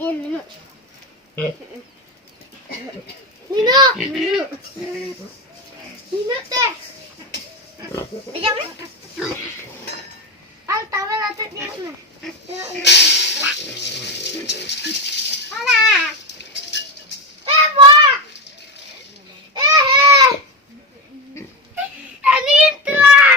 Nino. Nino. Nino teh. Diam. Al tahu latih ni semua. Ala. Boh. Ini itu lah.